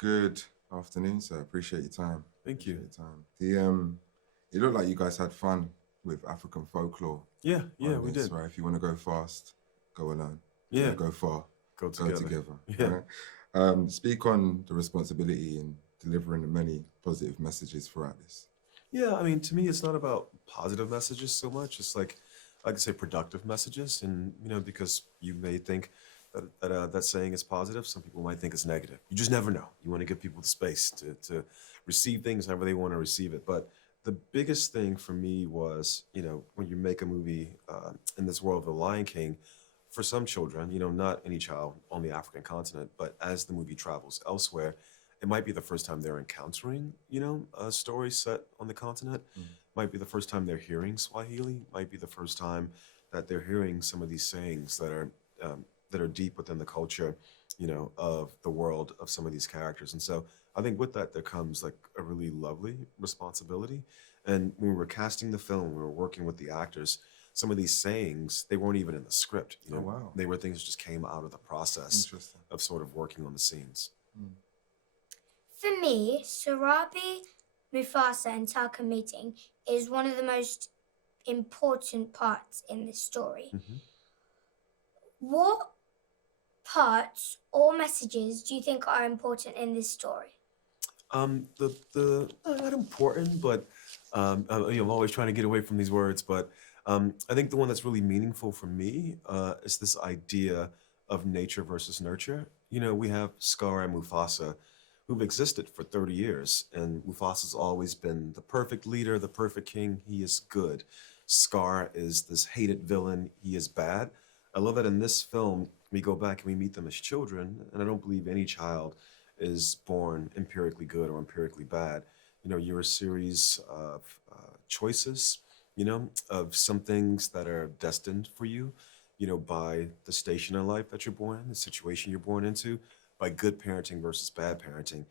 Good afternoon, sir. Appreciate your time. Thank you. Appreciate your time. It looked like you guys had fun with African folklore Yeah, we on this, did. right? If you want to go fast, go alone. If you Yeah, want to go far, go go together. together. Yeah. Right? Speak on the responsibility in delivering the many positive messages throughout this. Yeah, I mean, to me, it's not about positive messages so much. It's like, I could say productive messages. And, because you may think that saying is positive, some people might think it's negative. You just never know. You want to give people the space to receive things however they want to receive it. But the biggest thing for me was, when you make a movie in this world of The Lion King, for some children, not any child on the African continent, but as the movie travels elsewhere, it might be the first time they're encountering, a story set on the continent. Might be the first time they're hearing Swahili. Might be the first time that they're hearing some of these sayings that are deep within the culture, of the world of some of these characters. And so I think with that there comes like a really lovely responsibility. And when we were casting the film, we were working with the actors. Some of these sayings they weren't even in the script. Oh, wow. They were things that just came out of the process Interesting. of sort of working on the scenes. For me, Sarabi, Mufasa, and Taka meeting is one of the most important parts in this story. What parts or messages do you think are important in this story? The not important, but I'm always trying to get away from these words. But I think the one that's really meaningful for me is this idea of nature versus nurture. We have Scar and Mufasa, who've existed for 30 years, and Mufasa's always been the perfect leader, the perfect king. He is good. Scar is this hated villain. He is bad. I love that in this film we go back and we meet them as children, and I don't believe any child is born empirically good or empirically bad. You're a series of choices, of some things that are destined for you, by the station in life that you're born in, the situation you're born into, by good parenting versus bad parenting.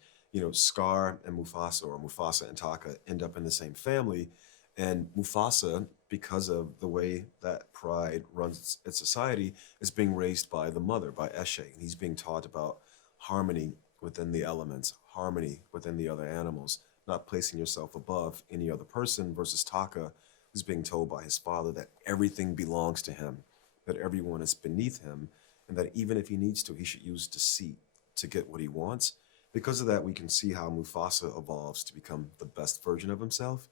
Scar and Mufasa, or Mufasa and Taka, end up in the same family. And Mufasa, because of the way that pride runs its society, is being raised by the mother, by Eshe. And he's being taught about harmony within the elements, harmony within the other animals, not placing yourself above any other person, versus Taka, who's being told by his father that everything belongs to him, that everyone is beneath him, and that even if he needs to, he should use deceit to get what he wants. Because of that, we can see how Mufasa evolves to become the best version of himself,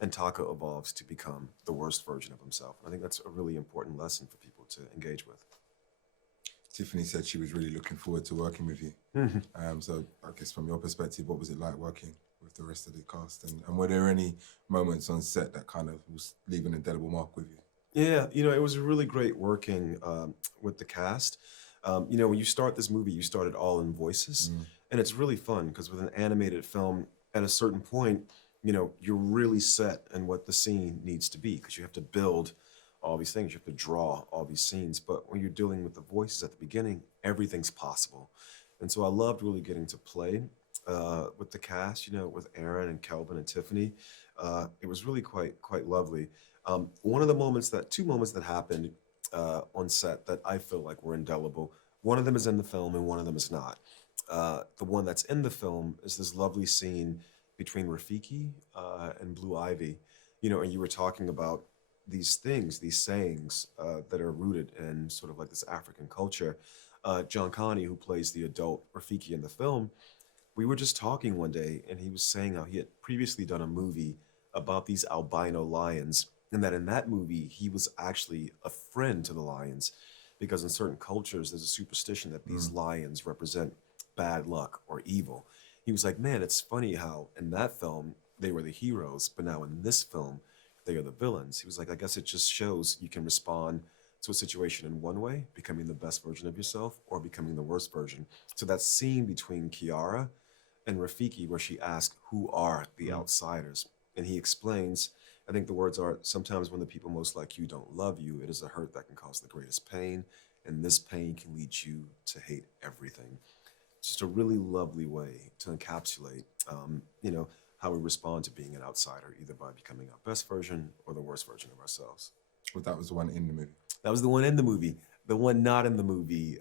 and Taka evolves to become the worst version of himself. And I think that's a really important lesson for people to engage with. Tiffany said she was really looking forward to working with you. So I guess from your perspective, what was it like working with the rest of the cast? And were there any moments on set that kind of was leaving an indelible mark with you? Yeah, it was really great working with the cast. When you start this movie, you start it all in voices. And it's really fun because with an animated film, at a certain point, you're really set in what the scene needs to be, because you have to build all these things. You have to draw all these scenes. But when you're dealing with the voices at the beginning, everything's possible. And so I loved really getting to play with the cast, with Aaron and Kelvin and Tiffany. It was really quite lovely. Two moments that happened on set that I feel like were indelible. One of them is in the film and one of them is not. The one that's in the film is this lovely scene between Rafiki and Blue Ivy, and you were talking about these things, these sayings that are rooted in sort of like this African culture. John Connie, who plays the adult Rafiki in the film, we were just talking one day, and he was saying how he had previously done a movie about these albino lions, and that in that movie, he was actually a friend to the lions, because in certain cultures, there's a superstition that these lions represent bad luck or evil. He was like, man, it's funny how in that film, they were the heroes, but now in this film, they are the villains. He was like, I guess it just shows you can respond to a situation in one way, becoming the best version of yourself, or becoming the worst version. So that scene between Kiara and Rafiki, where she asks, who are the outsiders? And he explains, I think the words are, sometimes when the people most like you don't love you, it is a hurt that can cause the greatest pain. And this pain can lead you to hate everything. It's just a really lovely way to encapsulate, how we respond to being an outsider, either by becoming our best version or the worst version of ourselves. Well, that was the one in the movie. That was the one in the movie. The one not in the movie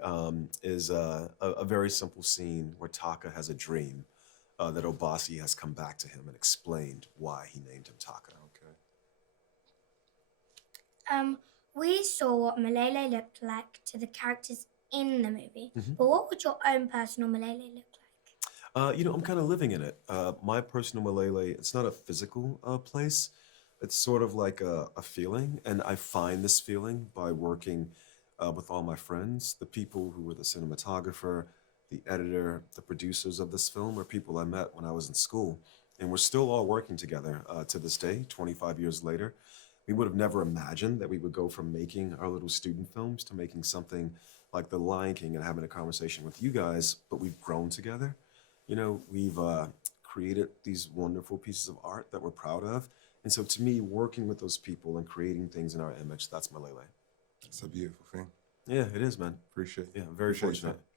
is a very simple scene where Taka has a dream that Obasi has come back to him and explained why he named him Taka. Um, we saw what Milele looked like to the characters in the movie, but what would your own personal Milele look like? You know, I'm kind of living in it. My personal Milele, it's not a physical place. It's sort of like a feeling, and I find this feeling by working with all my friends. The people who were the cinematographer, the editor, the producers of this film are people I met when I was in school, and we're still all working together to this day, 25 years later. We would have never imagined that we would go from making our little student films to making something like The Lion King and having a conversation with you guys, but we've grown together. You know, we've created these wonderful pieces of art that we're proud of. And so to me, working with those people and creating things in our image, that's Milele. It's a beautiful thing. Yeah, it is, man. Appreciate it. Yeah, very Appreciate fortunate. that.